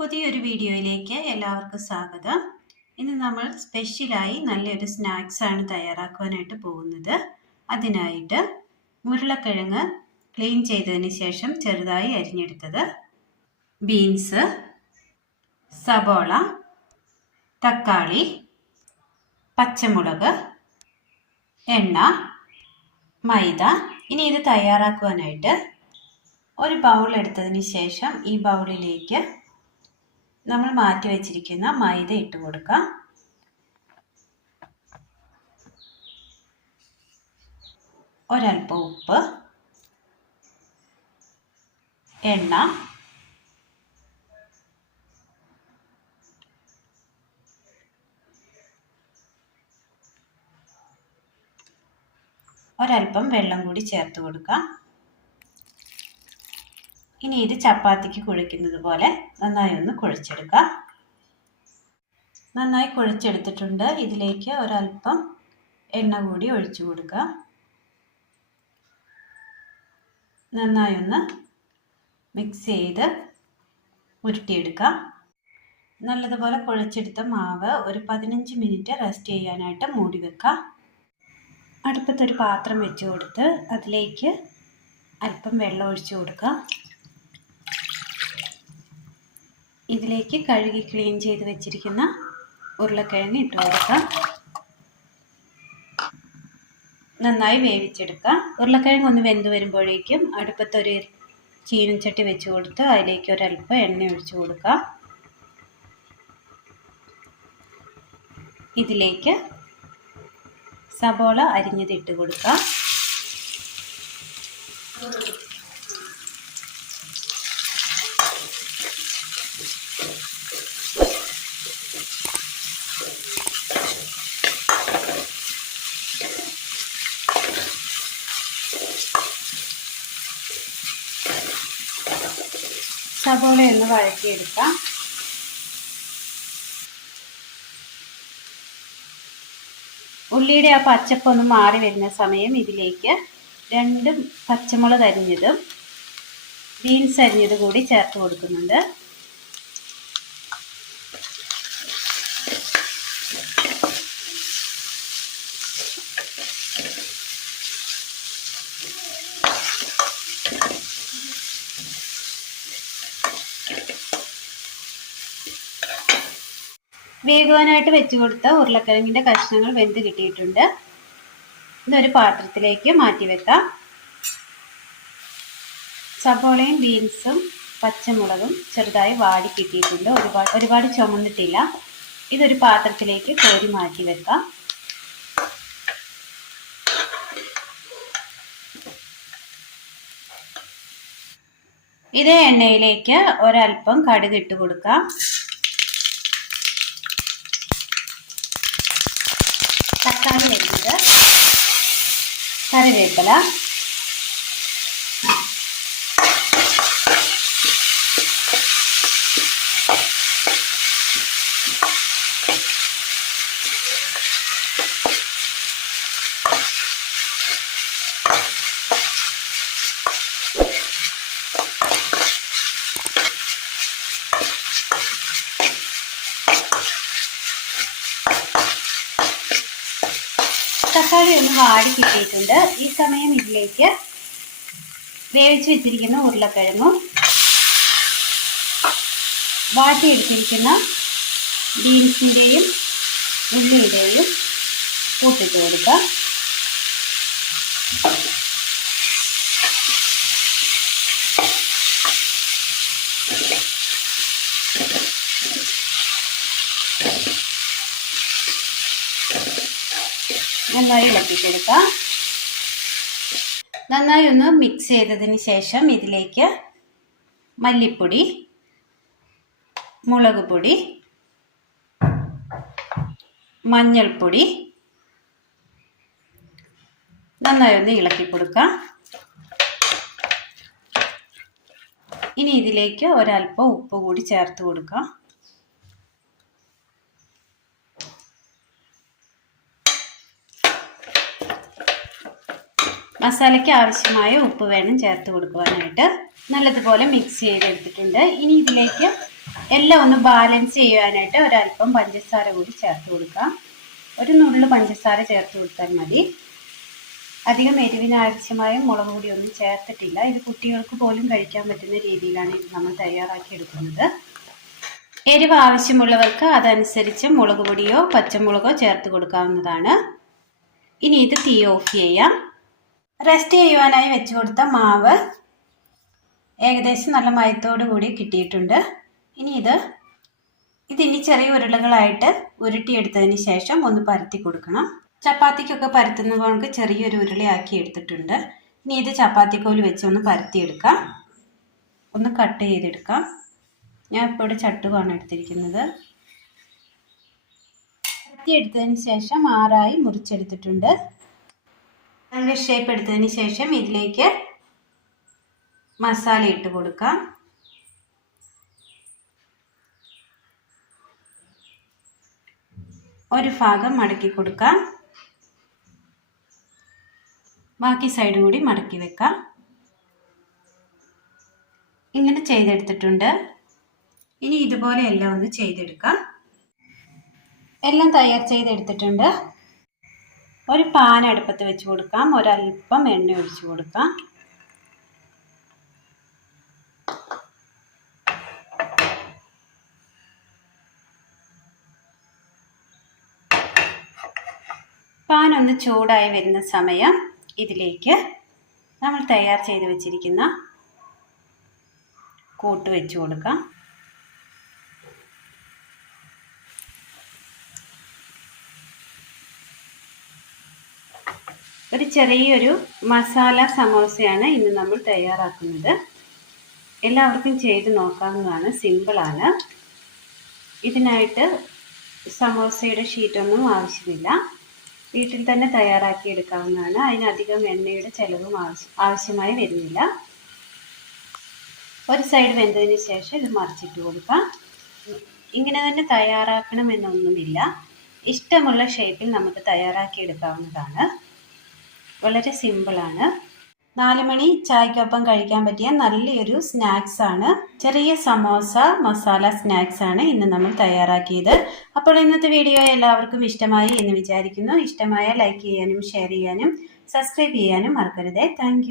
പുതിയൊരു വീഡിയോയിലേക്ക് എല്ലാവർക്കും സ്വാഗതം. ഇന്ന് നമ്മൾ സ്പെഷ്യലായി നല്ലൊരു സ്നാക്സ് ആണ് തയ്യാറാക്കുവാനായിട്ട് പോകുന്നത്. അതിനായിട്ട് ഉരുളക്കിഴങ്ങ് ക്ലീൻ ചെയ്തതിന് ശേഷം ചെറുതായി അരിഞ്ഞെടുത്തത്, ബീൻസ്, സബോള, തക്കാളി, പച്ചമുളക്, എണ്ണ, മൈദ. ഇനി ഇത് തയ്യാറാക്കുവാനായിട്ട് ഒരു ബൗൾ എടുത്തതിന് ശേഷം ഈ ബൗളിലേക്ക് നമ്മൾ മാറ്റി വെച്ചിരിക്കുന്ന മൈദ ഇട്ട് കൊടുക്കാം. ഒരൽപ്പം ഉപ്പ്, എണ്ണ, ഒരൽപ്പം വെള്ളം കൂടി ചേർത്ത് കൊടുക്കാം. ഇനി ഇത് ചപ്പാത്തിക്ക് കുഴയ്ക്കുന്നത് പോലെ നന്നായി ഒന്ന് കുഴച്ചെടുക്കാം. നന്നായി കുഴച്ചെടുത്തിട്ടുണ്ട്. ഇതിലേക്ക് ഒരൽപ്പം എണ്ണ കൂടി ഒഴിച്ചു കൊടുക്കാം. നന്നായി ഒന്ന് മിക്സ് ചെയ്ത് ഉരുട്ടിയെടുക്കാം. നല്ലതുപോലെ കുഴച്ചെടുത്ത മാവ് ഒരു 15 മിനിറ്റ് റെസ്റ്റ് ചെയ്യാനായിട്ട് മൂടി വെക്കാം. അടുപ്പത്തൊരു പാത്രം വെച്ച് കൊടുത്ത് അതിലേക്ക് അല്പം വെള്ളം ഒഴിച്ചു കൊടുക്കാം. ഇതിലേക്ക് കഴുകി ക്ലീൻ ചെയ്ത് വെച്ചിരിക്കുന്ന ഉരുളക്കിഴങ്ങ് ഇട്ട് കൊടുക്കാം. നന്നായി വേവിച്ചെടുക്കാം. ഉരുളക്കിഴങ്ങ് ഒന്ന് വെന്ത് വരുമ്പോഴേക്കും അടുപ്പത്തൊരു ചീനച്ചട്ടി വെച്ച് കൊടുത്ത് അതിലേക്ക് ഒരൽപ്പം എണ്ണ ഒഴിച്ചു കൊടുക്കാം. ഇതിലേക്ക് സബോള അരിഞ്ഞതിട്ട് കൊടുക്കാം. സബോള ഒന്ന് വഴറ്റിയെടുക്കാം. ഉള്ളിയുടെ ആ പച്ചപ്പൊന്ന് മാറി വരുന്ന സമയം ഇതിലേക്ക് 2 പച്ചമുളക് അരിഞ്ഞതും ബീൻസ് അരിഞ്ഞതും കൂടി ചേർത്ത് കൊടുക്കുന്നുണ്ട്. വേകുവാനായിട്ട് വെച്ച് കൊടുത്ത ഉരുളക്കിഴങ്ങിൻ്റെ കഷ്ണങ്ങൾ വെന്ത് കിട്ടിയിട്ടുണ്ട്. ഇതൊരു പാത്രത്തിലേക്ക് മാറ്റി വെക്കാം. സബോളയും ബീൻസും പച്ചമുളകും ചെറുതായി വാടി കിട്ടിയിട്ടുണ്ട്. ഒരുപാട് ചുമന്നിട്ടില്ല. ഇതൊരു പാത്രത്തിലേക്ക് കോരി മാറ്റി വെക്കാം. ഇതേ എണ്ണയിലേക്ക് ഒരൽപ്പം കടുക് ഇട്ട് കൊടുക്കാം. തക്കാളി അരിഞ്ഞത്, കറിവേപ്പില, തക്കാളി ഒന്ന് വാടി കിട്ടിയിട്ടുണ്ട്. ഈ സമയം ഇതിലേക്ക് വേവിച്ച് വെച്ചിരിക്കുന്ന ഉരുളക്കിഴങ്ങും വാട്ടിയെടുത്തിരിക്കുന്ന ബീൻസിൻ്റെയും ഉള്ളിയുടെയും കൂട്ടിട്ട് കൊടുക്കാം. നന്നായി ഇളക്കി കൊടുക്കാം. നന്നായി ഒന്ന് മിക്സ് ചെയ്തതിന് ശേഷം ഇതിലേക്ക് മല്ലിപ്പൊടി, മുളക് പൊടി, മഞ്ഞൾപ്പൊടി നന്നായി ഒന്ന് ഇളക്കി കൊടുക്കാം. ഇനി ഇതിലേക്ക് ഒരൽപ്പം ഉപ്പ് കൂടി ചേർത്ത് കൊടുക്കാം. മസാലയ്ക്ക് ആവശ്യമായ ഉപ്പ് വേണം ചേർത്ത് കൊടുക്കുവാനായിട്ട്. നല്ലതുപോലെ മിക്സ് ചെയ്തെടുത്തിട്ടുണ്ട്. ഇനി ഇതിലേക്ക് എല്ലാം ഒന്ന് ബാലൻസ് ചെയ്യാനായിട്ട് ഒരല്പം പഞ്ചസാര കൂടി ചേർത്ത് കൊടുക്കാം. ഒരു നുള്ളു പഞ്ചസാര ചേർത്ത് കൊടുത്താൽ മതി. അധികം എരിവിന് ആവശ്യമായ മുളക് പൊടി ഒന്നും ചേർത്തിട്ടില്ല. ഇത് കുട്ടികൾക്ക് പോലും കഴിക്കാൻ പറ്റുന്ന രീതിയിലാണ് ഇത് നമ്മൾ തയ്യാറാക്കി എടുക്കുന്നത്. എരിവ് ആവശ്യമുള്ളവർക്ക് അതനുസരിച്ച് മുളക് പൊടിയോ പച്ചമുളകോ ചേർത്ത് കൊടുക്കാവുന്നതാണ്. ഇനി ഇത് തീ ഓഫ് ചെയ്യാം. റെസ്റ്റ് ചെയ്യുവാനായി വെച്ച് കൊടുത്ത മാവ് ഏകദേശം നല്ല മയത്തോടു കൂടി കിട്ടിയിട്ടുണ്ട്. ഇനി ഇതിനി ചെറിയ ഉരുളകളായിട്ട് ഉരുട്ടിയെടുത്തതിന് ശേഷം ഒന്ന് പരത്തി കൊടുക്കണം. ചപ്പാത്തിക്കൊക്കെ പരത്തുന്ന കണക്ക് ചെറിയൊരു ഉരുളയാക്കി എടുത്തിട്ടുണ്ട്. ഇനി ഇത് ചപ്പാത്തിക്കോല് വെച്ച് ഒന്ന് പരത്തിയെടുക്കാം. ഒന്ന് കട്ട് ചെയ്തെടുക്കാം. ഞാൻ ഇപ്പോൾ ഇവിടെ ചട്ടുകമാണ് എടുത്തിരിക്കുന്നത്. പരത്തിയെടുത്തതിന് ശേഷം ആറായി മുറിച്ചെടുത്തിട്ടുണ്ട്. നല്ല ഷേപ്പ് എടുത്തതിന് ശേഷം ഇതിലേക്ക് മസാല ഇട്ട് കൊടുക്കാം. ഒരു ഭാഗം മടക്കി കൊടുക്കാം. ബാക്കി സൈഡ് കൂടി മടക്കി വെക്കാം. ഇങ്ങനെ ചെയ്തെടുത്തിട്ടുണ്ട്. ഇനി ഇതുപോലെ എല്ലാം ഒന്ന് ചെയ്തെടുക്കാം. എല്ലാം തയ്യാർ ചെയ്തെടുത്തിട്ടുണ്ട്. ഒരു പാൻ അടുപ്പത്ത് വെച്ച് കൊടുക്കാം. ഒരല്പം എണ്ണ ഒഴിച്ചു കൊടുക്കാം. പാൻ ഒന്ന് ചൂടായി വരുന്ന സമയം ഇതിലേക്ക് നമ്മൾ തയ്യാർ ചെയ്ത് വെച്ചിരിക്കുന്ന കൂട്ട് വെച്ച് കൊടുക്കാം. ഒരു ചെറിയൊരു മസാല സമോസയാണ് ഇന്ന് നമ്മൾ തയ്യാറാക്കുന്നത്. എല്ലാവർക്കും ചെയ്ത് നോക്കാവുന്നതാണ്. സിമ്പിളാണ്. ഇതിനായിട്ട് സമോസയുടെ ഷീറ്റൊന്നും ആവശ്യമില്ല. വീട്ടിൽ തന്നെ തയ്യാറാക്കി എടുക്കാവുന്നതാണ്. അതിനധികം എണ്ണയുടെ ചിലവും ആവശ്യമായി വരുന്നില്ല. ഒരു സൈഡ് വെന്തതിന് ശേഷം ഇത് മറിച്ചിട്ട് കൊടുക്കാം. ഇങ്ങനെ തന്നെ തയ്യാറാക്കണമെന്നൊന്നുമില്ല. ഇഷ്ടമുള്ള ഷേപ്പിൽ നമുക്ക് തയ്യാറാക്കി എടുക്കാവുന്നതാണ്. വളരെ സിമ്പിളാണ്. 4 മണി ചായക്കൊപ്പം കഴിക്കാൻ പറ്റിയ നല്ലൊരു സ്നാക്സ് ആണ്. ചെറിയ സമോസ മസാല സ്നാക്സ് ആണ് ഇന്ന് നമ്മൾ തയ്യാറാക്കിയത്. അപ്പോൾ ഇന്നത്തെ വീഡിയോ എല്ലാവർക്കും ഇഷ്ടമായി എന്ന് വിചാരിക്കുന്നു. ഇഷ്ടമായ ലൈക്ക് ചെയ്യാനും ഷെയർ ചെയ്യാനും സബ്സ്ക്രൈബ് ചെയ്യാനും മറക്കരുതേ. താങ്ക്